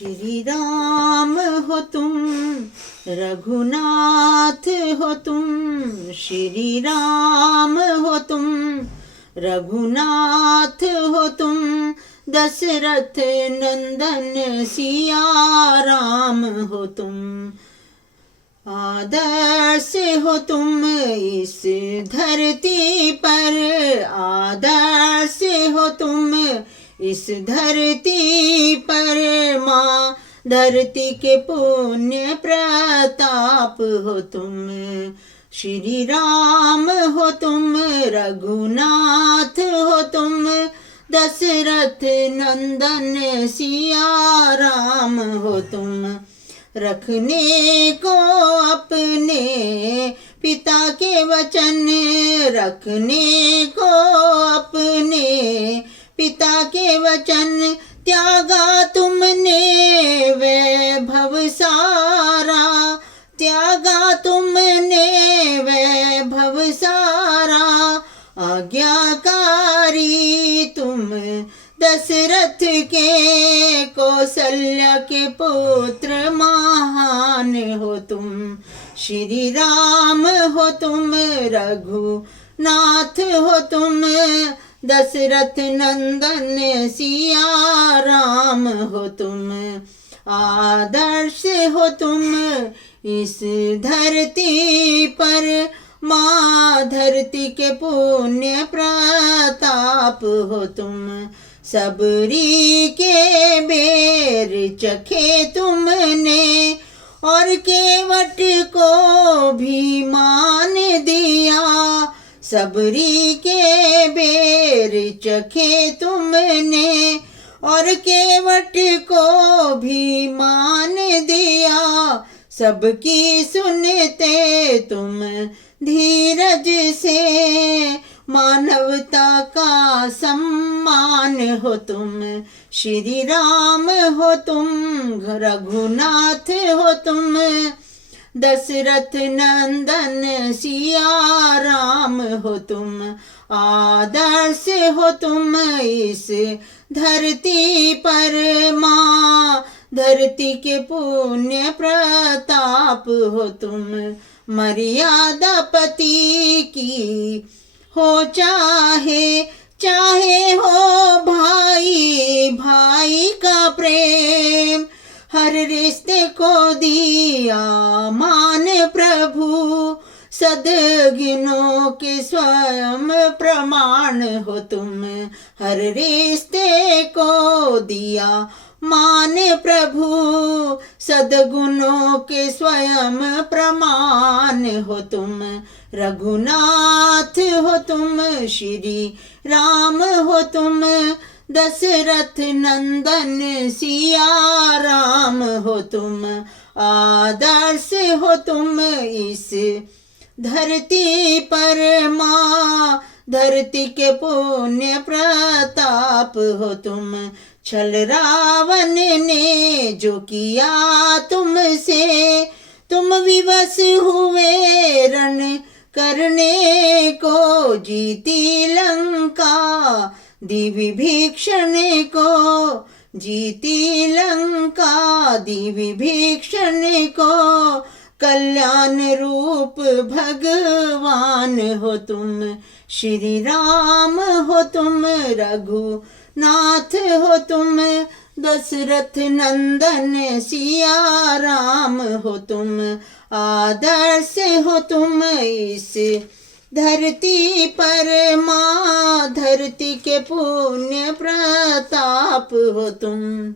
श्री राम हो तुम, रघुनाथ हो तुम। श्री राम हो तुम, रघुनाथ हो तुम। दशरथ नंदन सिया राम हो तुम। आदर्श हो तुम इस धरती पर, आदर्श हो तुम इस धरती पर। माँ धरती के पुण्य प्रताप हो तुम। श्री राम हो तुम, रघुनाथ हो तुम। दशरथ नंदन सिया राम हो तुम। रखने को अपने पिता के वचन, रखने को अपने पिता के वचन। त्यागा तुमने वैभव सारा, त्यागा तुमने वैभव सारा। आज्ञाकारी तुम दशरथ के, कौशल्या के पुत्र महान हो तुम। श्री राम हो तुम, रघुनाथ हो तुम। दशरथ नंदन सिया राम हो तुम। आदर्श हो तुम इस धरती पर। माँ धरती के पुण्य प्रताप हो तुम। सबरी के बेर चखे तुमने, और केवट को भी मान दिया। सबरी के बेर चखे तुमने, और केवट को भी मान दिया। सबकी सुनते तुम धीरज से, मानवता का सम्मान हो तुम। श्री राम हो तुम, रघुनाथ हो तुम। दशरथ नंदन सिया राम हो तुम। आदर्श हो तुम इस धरती पर। माँ धरती के पुण्य प्रताप हो तुम। मर्यादा पति की हो चाहे, चाहे हो भाई भाई का प्रेम। हर रिश्ते को दिया मान प्रभु। सद्गुणों के स्वयं प्रमाण हो तुम। हर रिश्ते को दिया मान प्रभु। सद्गुणों के स्वयं प्रमाण हो तुम। रघुनाथ हो तुम, श्री राम हो तुम। दशरथ नंदन सिया राम हो तुम। आदर्श हो तुम इस धरती पर। माँ धरती के पुण्य प्रताप हो तुम। छल रावण ने जो किया तुमसे, तुम विवश हुए रण करने को। जीती लंका दी विभीषण को, जीती लंका दी विभीषण को। कल्याण रूप भगवान हो तुम। श्री राम हो तुम, रघुनाथ हो तुम। दशरथ नंदन सिया राम हो तुम। आदर्श हो तुम इस धरती पर। माँ धरती के पुण्य प्रताप हो तुम।